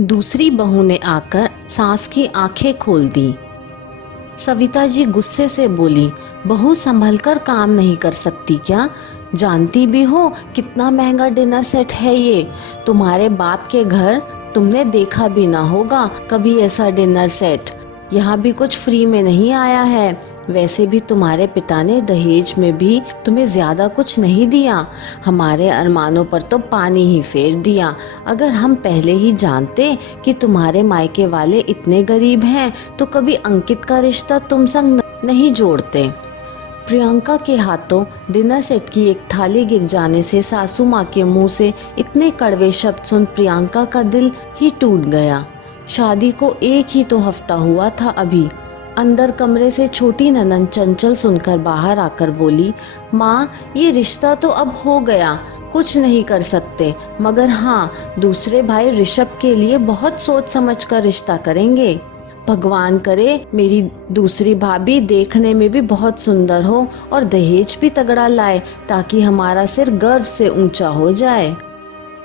दूसरी बहू ने आकर सास की आंखें खोल दी। सविता जी गुस्से से बोली, बहू संभल कर काम नहीं कर सकती क्या? जानती भी हो कितना महंगा डिनर सेट है ये। तुम्हारे बाप के घर तुमने देखा भी ना होगा कभी ऐसा डिनर सेट। यहाँ भी कुछ फ्री में नहीं आया है। वैसे भी तुम्हारे पिता ने दहेज में भी तुम्हें ज्यादा कुछ नहीं दिया। हमारे अरमानों पर तो पानी ही फेर दिया। अगर हम पहले ही जानते कि तुम्हारे मायके वाले इतने गरीब हैं तो कभी अंकित का रिश्ता तुम संग नहीं जोड़ते। प्रियंका के हाथों डिनर सेट की एक थाली गिर जाने से सासू माँ के मुंह से इतने कड़वे शब्द सुन प्रियंका का दिल ही टूट गया। शादी को एक ही तो हफ्ता हुआ था अभी। अंदर कमरे से छोटी ननंद चंचल सुनकर बाहर आकर बोली, माँ ये रिश्ता तो अब हो गया, कुछ नहीं कर सकते, मगर हाँ दूसरे भाई ऋषभ के लिए बहुत सोच समझ कर रिश्ता करेंगे। भगवान करे मेरी दूसरी भाभी देखने में भी बहुत सुंदर हो और दहेज भी तगड़ा लाए ताकि हमारा सिर गर्व से ऊंचा हो जाए।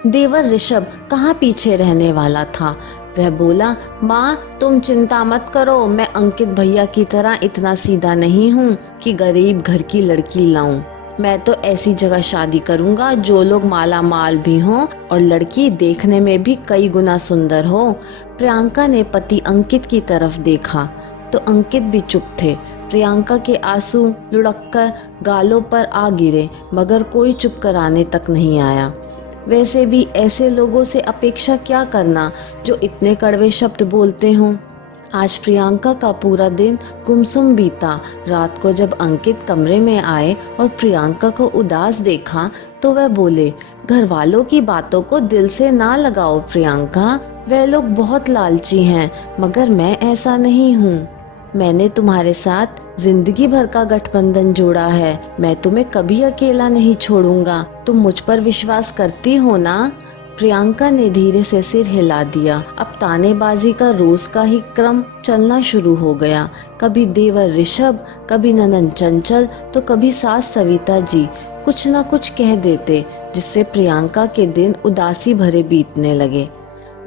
देवर ऋषभ कहाँ पीछे रहने वाला था। वह बोला, माँ तुम चिंता मत करो, मैं अंकित भैया की तरह इतना सीधा नहीं हूँ कि गरीब घर की लड़की लाऊं। मैं तो ऐसी जगह शादी करूँगा जो लोग माला माल भी हों और लड़की देखने में भी कई गुना सुंदर हो। प्रियंका ने पति अंकित की तरफ देखा तो अंकित भी चुप थे। प्रियंका के आंसू लुढ़ककर गालों पर आ गिरे मगर कोई चुप कराने तक नहीं आया। वैसे भी ऐसे लोगों से अपेक्षा क्या करना जो इतने कड़वे शब्द बोलते हों। आज प्रियंका का पूरा दिन गुमसुम बीता। रात को जब अंकित कमरे में आए और प्रियंका को उदास देखा तो वह बोले, घर वालों की बातों को दिल से ना लगाओ प्रियंका, वह लोग बहुत लालची हैं मगर मैं ऐसा नहीं हूँ। मैंने तुम्हारे साथ जिंदगी भर का गठबंधन जोड़ा है, मैं तुम्हें कभी अकेला नहीं छोड़ूंगा। तुम मुझ पर विश्वास करती हो ना? प्रियंका ने धीरे से सिर हिला दिया। अब तानेबाजी का रोज का ही क्रम चलना शुरू हो गया। कभी देवर ऋषभ, कभी ननंद चंचल तो कभी सास सविता जी कुछ न कुछ कह देते जिससे प्रियंका के दिन उदासी भरे बीतने लगे।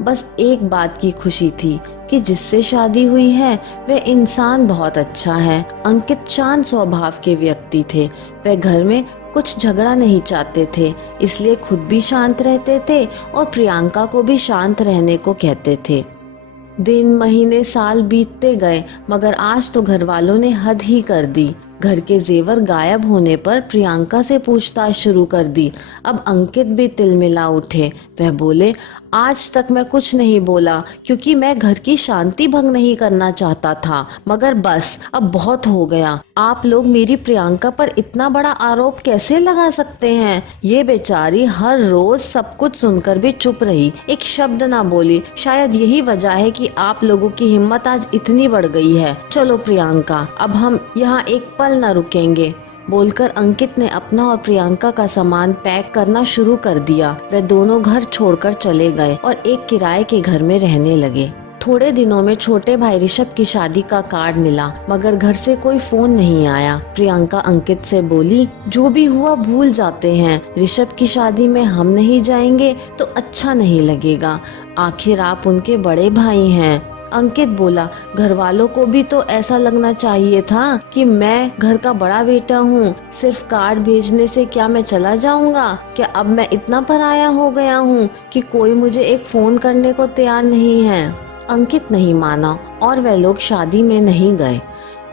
बस एक बात की खुशी थी कि जिससे शादी हुई है वह इंसान बहुत अच्छा है। अंकित शांत स्वभाव के व्यक्ति थे। वह घर में कुछ झगड़ा नहीं चाहते थे, इसलिए खुद भी शांत रहते थे और प्रियंका को भी शांत रहने को कहते थे। दिन महीने साल बीतते गए मगर आज तो घर वालों ने हद ही कर दी। घर के जेवर गायब होने पर प्रियंका से पूछताछ शुरू कर दी। अब अंकित भी तिलमिला उठे। वह बोले, आज तक मैं कुछ नहीं बोला क्योंकि मैं घर की शांति भंग नहीं करना चाहता था, मगर बस अब बहुत हो गया। आप लोग मेरी प्रियंका पर इतना बड़ा आरोप कैसे लगा सकते हैं? ये बेचारी हर रोज सब कुछ सुनकर भी चुप रही, एक शब्द ना बोली। शायद यही वजह है कि आप लोगों की हिम्मत आज इतनी बढ़ गई है। चलो प्रियंका, अब हम यहाँ एक पल न रुकेंगे। बोलकर अंकित ने अपना और प्रियंका का सामान पैक करना शुरू कर दिया। वे दोनों घर छोड़कर चले गए और एक किराए के घर में रहने लगे। थोड़े दिनों में छोटे भाई ऋषभ की शादी का कार्ड मिला मगर घर से कोई फोन नहीं आया। प्रियंका अंकित से बोली, जो भी हुआ भूल जाते हैं, ऋषभ की शादी में हम नहीं जाएंगे तो अच्छा नहीं लगेगा, आखिर आप उनके बड़े भाई हैं। अंकित बोला, घर वालों को भी तो ऐसा लगना चाहिए था कि मैं घर का बड़ा बेटा हूँ। सिर्फ कार्ड भेजने से क्या मैं चला जाऊँगा? क्या अब मैं इतना पराया हो गया हूँ कि कोई मुझे एक फोन करने को तैयार नहीं है? अंकित नहीं माना और वे लोग शादी में नहीं गए।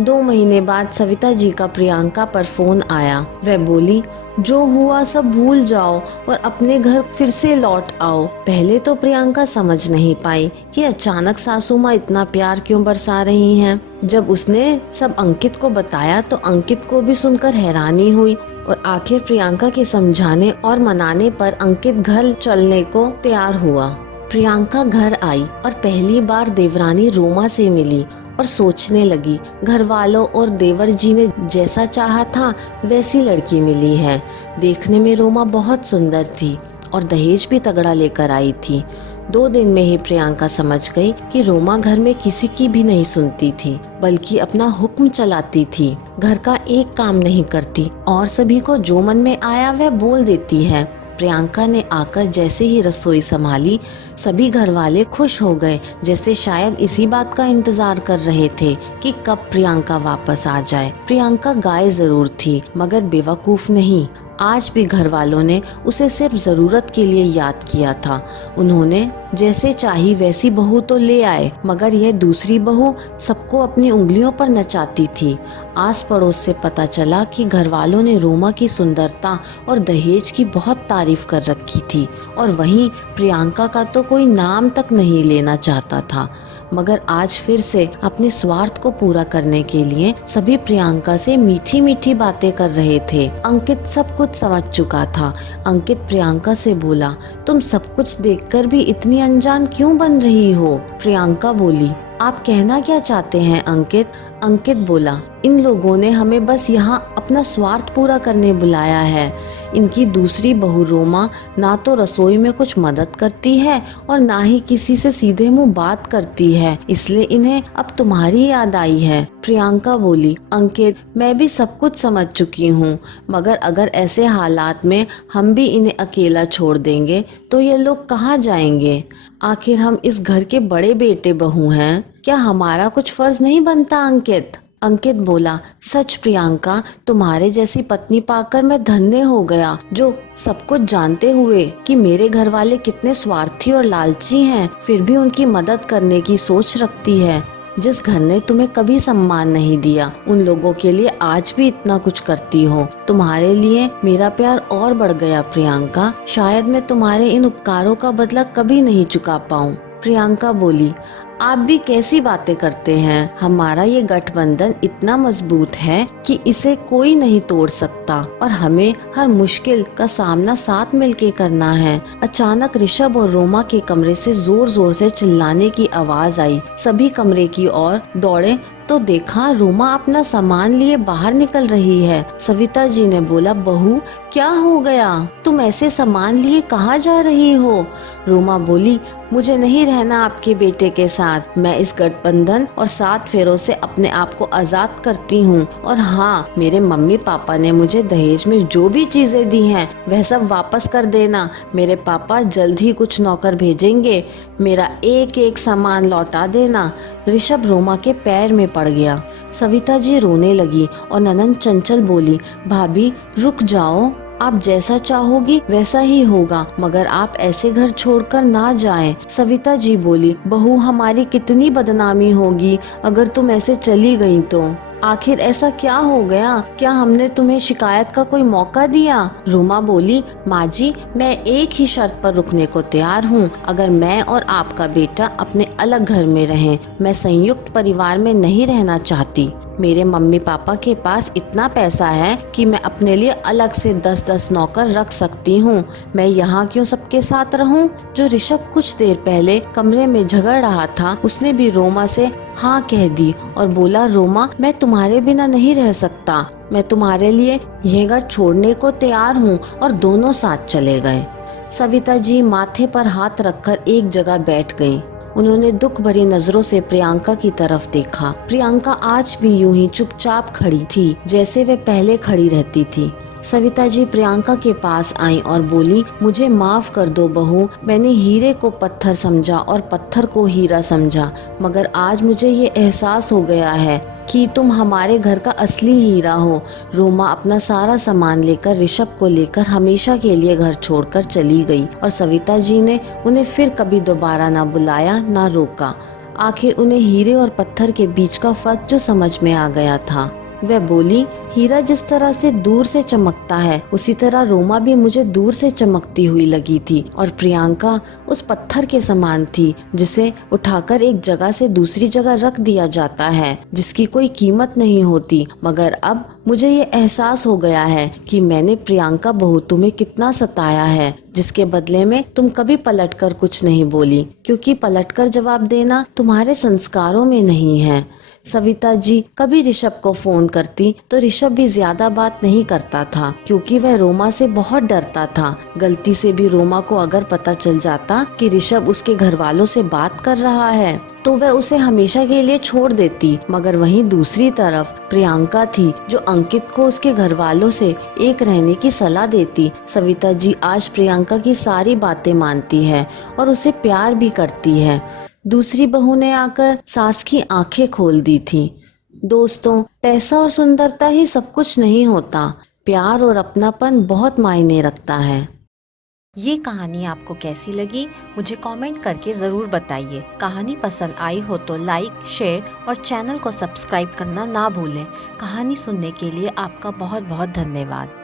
2 महीने बाद सविता जी का प्रियंका पर फोन आया। वह बोली, जो हुआ सब भूल जाओ और अपने घर फिर से लौट आओ। पहले तो प्रियंका समझ नहीं पाई कि अचानक सासू माँ इतना प्यार क्यों बरसा रही हैं। जब उसने सब अंकित को बताया तो अंकित को भी सुनकर हैरानी हुई और आखिर प्रियंका के समझाने और मनाने पर अंकित घर चलने को तैयार हुआ। प्रियंका घर आई और पहली बार देवरानी रोमा से मिली और सोचने लगी, घर वालों और देवर जी ने जैसा चाहा था वैसी लड़की मिली है। देखने में रोमा बहुत सुंदर थी और दहेज भी तगड़ा लेकर आई थी। 2 दिन में ही प्रियंका समझ गई कि रोमा घर में किसी की भी नहीं सुनती थी, बल्कि अपना हुक्म चलाती थी। घर का एक काम नहीं करती और सभी को जो मन में आया वह बोल देती है। प्रियंका ने आकर जैसे ही रसोई संभाली, सभी घर वाले खुश हो गए, जैसे शायद इसी बात का इंतजार कर रहे थे कि कब प्रियंका वापस आ जाए। प्रियंका गाय जरूर थी मगर बेवकूफ नहीं। आज भी घर वालों ने उसे सिर्फ ज़रूरत के लिए याद किया था। उन्होंने जैसे चाही वैसी बहू तो ले आए, मगर यह दूसरी बहू सबको अपनी उंगलियों पर नचाती थी। आस पड़ोस से पता चला कि घर वालों ने रोमा की सुंदरता और दहेज की बहुत तारीफ कर रखी थी, और वहीं प्रियंका का तो कोई नाम तक नहीं लेना चाहता था। मगर आज फिर से अपने स्वार्थ को पूरा करने के लिए सभी प्रियंका से मीठी मीठी बातें कर रहे थे। अंकित सब कुछ समझ चुका था। अंकित प्रियंका से बोला, तुम सब कुछ देखकर भी इतनी अनजान क्यों बन रही हो? प्रियंका बोली, आप कहना क्या चाहते हैं अंकित? अंकित बोला, इन लोगों ने हमें बस यहाँ अपना स्वार्थ पूरा करने बुलाया है। इनकी दूसरी बहू रोमा ना तो रसोई में कुछ मदद करती है और ना ही किसी से सीधे मुंह बात करती है, इसलिए इन्हें अब तुम्हारी याद आई है। प्रियंका बोली, अंकित मैं भी सब कुछ समझ चुकी हूँ, मगर अगर ऐसे हालात में हम भी इन्हें अकेला छोड़ देंगे तो ये लोग कहाँ जाएंगे? आखिर हम इस घर के बड़े बेटे बहू हैं, क्या हमारा कुछ फर्ज नहीं बनता अंकित? अंकित बोला, सच प्रियंका, तुम्हारे जैसी पत्नी पाकर मैं धन्य हो गया, जो सब कुछ जानते हुए कि मेरे घर वाले कितने स्वार्थी और लालची हैं, फिर भी उनकी मदद करने की सोच रखती है। जिस घर ने तुम्हें कभी सम्मान नहीं दिया, उन लोगों के लिए आज भी इतना कुछ करती हो। तुम्हारे लिए मेरा प्यार और बढ़ गया प्रियंका। शायद मैं तुम्हारे इन उपकारों का बदला कभी नहीं चुका पाऊँ। प्रियंका बोली, आप भी कैसी बातें करते हैं? हमारा ये गठबंधन इतना मजबूत है कि इसे कोई नहीं तोड़ सकता और हमें हर मुश्किल का सामना साथ मिलके करना है। अचानक ऋषभ और रोमा के कमरे से जोर जोर से चिल्लाने की आवाज आई। सभी कमरे की ओर दौड़े तो देखा रोमा अपना सामान लिए बाहर निकल रही है। सविता जी ने बोला, बहू क्या हो गया? तुम ऐसे सामान लिए कहाँ जा रही हो? रोमा बोली, मुझे नहीं रहना आपके बेटे के साथ। मैं इस गठबंधन और 7 फेरों से अपने आप को आजाद करती हूँ। और हाँ, मेरे मम्मी पापा ने मुझे दहेज में जो भी चीजें दी हैं वह सब वापस कर देना। मेरे पापा जल्द ही कुछ नौकर भेजेंगे, मेरा एक एक सामान लौटा देना। ऋषभ रोमा के पैर में पड़ गया। सविता जी रोने लगी और ननंद चंचल बोली, भाभी रुक जाओ, आप जैसा चाहोगी वैसा ही होगा, मगर आप ऐसे घर छोड़कर ना जाएं। सविता जी बोली, बहू हमारी कितनी बदनामी होगी अगर तुम ऐसे चली गई तो। आखिर ऐसा क्या हो गया? क्या हमने तुम्हें शिकायत का कोई मौका दिया? रोमा बोली, माँ जी मैं एक ही शर्त पर रुकने को तैयार हूँ, अगर मैं और आपका बेटा अपने अलग घर में रहें। मैं संयुक्त परिवार में नहीं रहना चाहती। मेरे मम्मी पापा के पास इतना पैसा है कि मैं अपने लिए अलग से 10-10 नौकर रख सकती हूँ। मैं यहाँ क्यों सबके साथ रहूँ? जो ऋषभ कुछ देर पहले कमरे में झगड़ रहा था, उसने भी रोमा से हाँ कह दी और बोला, रोमा मैं तुम्हारे बिना नहीं रह सकता, मैं तुम्हारे लिए यह घर छोड़ने को तैयार हूँ। और दोनों साथ चले गए। सविता जी माथे पर हाथ रखकर एक जगह बैठ गईं। उन्होंने दुख भरी नजरों से प्रियंका की तरफ देखा। प्रियंका आज भी यूं ही चुपचाप खड़ी थी, जैसे वे पहले खड़ी रहती थी। सविता जी प्रियंका के पास आईं और बोली, मुझे माफ कर दो बहू, मैंने हीरे को पत्थर समझा और पत्थर को हीरा समझा, मगर आज मुझे ये एहसास हो गया है कि तुम हमारे घर का असली हीरा हो। रोमा अपना सारा सामान लेकर ऋषभ को लेकर हमेशा के लिए घर छोड़कर चली गई और सविता जी ने उन्हें फिर कभी दोबारा ना बुलाया ना रोका। आखिर उन्हें हीरे और पत्थर के बीच का फर्क जो समझ में आ गया था। वह बोली, हीरा जिस तरह से दूर से चमकता है, उसी तरह रोमा भी मुझे दूर से चमकती हुई लगी थी और प्रियंका उस पत्थर के समान थी जिसे उठाकर एक जगह से दूसरी जगह रख दिया जाता है, जिसकी कोई कीमत नहीं होती। मगर अब मुझे ये एहसास हो गया है कि मैंने प्रियंका बहू तुम्हें कितना सताया है, जिसके बदले में तुम कभी पलटकर कुछ नहीं बोली, क्योंकि पलटकर जवाब देना तुम्हारे संस्कारों में नहीं है। सविता जी कभी ऋषभ को फोन करती तो ऋषभ भी ज्यादा बात नहीं करता था, क्योंकि वह रोमा से बहुत डरता था। गलती से भी रोमा को अगर पता चल जाता कि ऋषभ उसके घर वालों से बात कर रहा है तो वह उसे हमेशा के लिए छोड़ देती। मगर वहीं दूसरी तरफ प्रियंका थी जो अंकित को उसके घर वालों से एक रहने की सलाह देती। सविता जी आज प्रियंका की सारी बातें मानती है और उसे प्यार भी करती है। दूसरी बहू ने आकर सास की आंखें खोल दी थी। दोस्तों, पैसा और सुंदरता ही सब कुछ नहीं होता, प्यार और अपनापन बहुत मायने रखता है। ये कहानी आपको कैसी लगी मुझे कमेंट करके ज़रूर बताइए। कहानी पसंद आई हो तो लाइक, शेयर और चैनल को सब्सक्राइब करना ना भूलें। कहानी सुनने के लिए आपका बहुत बहुत धन्यवाद।